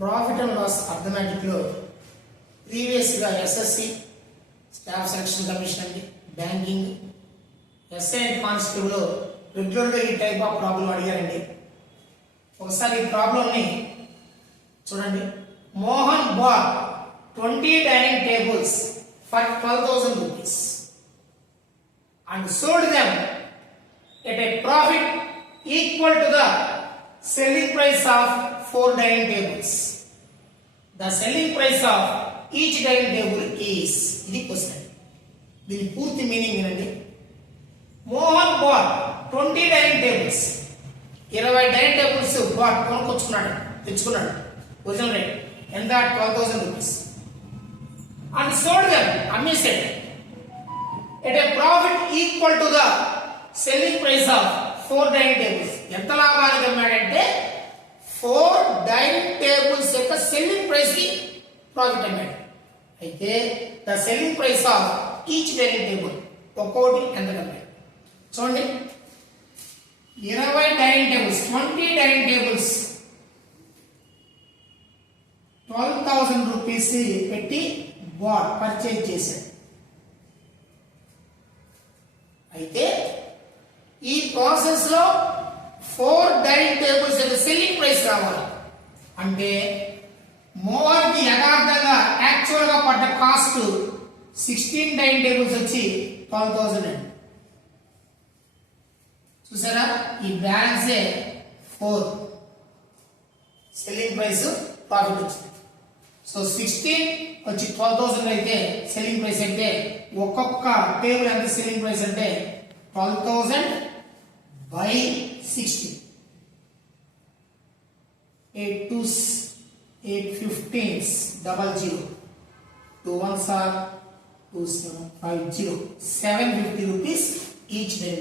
Profit and loss arithmetic లో previous గా SSC staff selection commission అండి, బ్యాంకింగ్, ఎస్ఐ అండ్ కానిస్టేబుల్ లో regular గా ఈ టైప్ ఆఫ్ ప్రాబ్లం అడిగారండి. ఒకసారి ఈ ప్రాబ్లం ని చూడండి. Mohan bought 20 dining tables for 12,000 rupees and sold them at a profit equal to the selling price of 4 dining tables. The selling price of each dining table is ఇది question. దీని పూర్తి meaning వినండి. Mohan bought 20 dining tables, 20 dining tables bought కొనుక్కొచ్చుకున్నాడు, తెచ్చుకున్నాడు. Original rate ఎంత? 12,000 rupees. And sold them, అమ్మేసాడు, at a profit equal to the selling price of 4 dining tables. ఎంత లాభానికి అమ్మాడంటే 4 డైనింగ్ టేబుల్స్ యొక్క సెల్లింగ్ ప్రైస్ కి ప్రాఫిట్ అమ్మాడు. అయితే the selling price of each dining table, ఒక్కోటి ఎంత అమ్మాడు చూడండి. 20 dining tables, 20 dining tables 12,000 rupees పెట్టి బాట్ పర్చేజ్ చేశాడు. అయితే ఈ ప్రాసెస్ లో 4 డైనింగ్ టేబుల్స్ యొక్క సెల్లింగ్ ప్రైస్ రావాలి. అంటే మోహన్ కి యథార్థంగా యాక్చువల్ గా పడ్డ కాస్ట్ 16 డైనింగ్ టేబుల్స్ వచ్చి 12,000 అండి. చూసారా, ఈ బ్యాలెన్స్ 4 సెల్లింగ్ ప్రైస్ ప్రాఫిట్ వచ్చింది. సో 16 వచ్చి 12,000 అయితే సెల్లింగ్ ప్రైస్ అయితే ఒక్కొక్క టేబుల్ ఎంత సెల్లింగ్ ప్రైస్ అంటే 12,000 by 16. 8 2s 8 15s 00 2 1s are 2 7 5 0 750 rupees each day.